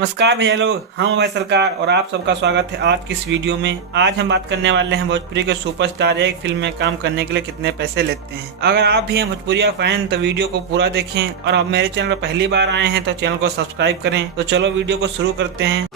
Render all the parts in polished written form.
नमस्कार भैया लोग, हम भाई सरकार और आप सबका स्वागत है आज की इस वीडियो में। आज हम बात करने वाले हैं भोजपुरी के सुपरस्टार एक फिल्म में काम करने के लिए कितने पैसे लेते हैं। अगर आप भी हैं भोजपुरिया फैन तो वीडियो को पूरा देखें, और अब मेरे चैनल पर पहली बार आए हैं तो चैनल को सब्सक्राइब करें। तो चलो वीडियो को शुरू करते हैं।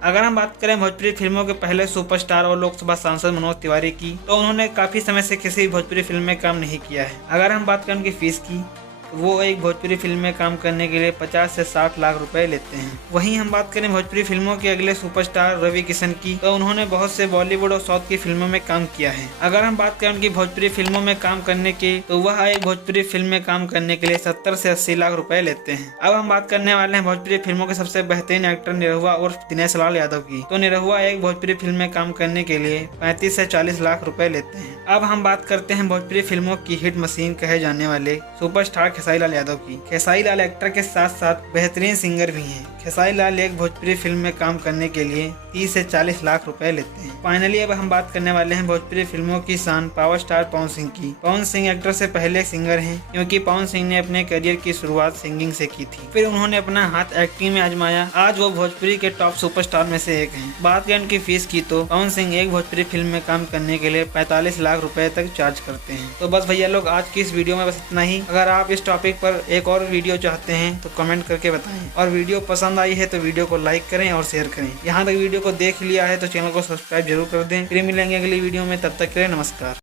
अगर हम बात करें भोजपुरी फिल्मों के पहले सुपरस्टार और लोकसभा सांसद मनोज तिवारी की, तो उन्होंने काफी समय से किसी भोजपुरी फिल्म में काम नहीं किया है। अगर हम बात करें उनकी फीस की, तो वो एक भोजपुरी फिल्म में काम करने के लिए 50 से 60 लाख रुपए लेते हैं। वहीं हम बात करें भोजपुरी फिल्मों के अगले सुपरस्टार रवि किशन की, तो उन्होंने बहुत से बॉलीवुड और साउथ की फिल्मों में काम किया है। अगर हम बात करें उनकी भोजपुरी फिल्मों में काम करने की, तो वह एक भोजपुरी फिल्म में काम करने के लिए 70 से 80 लाख रुपए लेते हैं। अब हम बात करने वाले हैं भोजपुरी फिल्मों के सबसे बेहतरीन एक्टर निरहुआ उर्फ दिनेश लाल यादव की। तो निरहुआ एक भोजपुरी फिल्म में काम करने के लिए 35 से 40 लाख रुपए लेते हैं। अब हम बात करते हैं भोजपुरी फिल्मों की हिट मशीन कहे जाने वाले सुपरस्टार खेसारी लाल यादव की। खेसारी लाल एक्टर के साथ साथ बेहतरीन सिंगर भी हैं। खेसारी लाल एक भोजपुरी फिल्म में काम करने के लिए 30 से 40 लाख रुपए लेते हैं। फाइनली अब हम बात करने वाले हैं भोजपुरी फिल्मों की शान पावर स्टार पवन सिंह की। पवन सिंह एक्टर से पहले सिंगर हैं, क्योंकि पवन सिंह ने अपने करियर की शुरुआत सिंगिंग से की थी। फिर उन्होंने अपना हाथ एक्टिंग में आजमाया। आज वो भोजपुरी के टॉप सुपरस्टार में से एक हैं। बात करें उनकी फीस की, तो पवन सिंह एक भोजपुरी फिल्म में काम करने के लिए 45 लाख रुपए तक चार्ज करते हैं। तो बस भैया लोग, आज की इस वीडियो में बस इतना ही। अगर आप इस टॉपिक पर एक और वीडियो चाहते हैं तो कमेंट करके बताएं, और वीडियो पसंद आई है तो वीडियो को लाइक करें और शेयर करें। यहाँ तक वीडियो को देख लिया है तो चैनल को सब्सक्राइब जरूर कर दें। फिर मिलेंगे अगली वीडियो में, तब तक के लिए नमस्कार।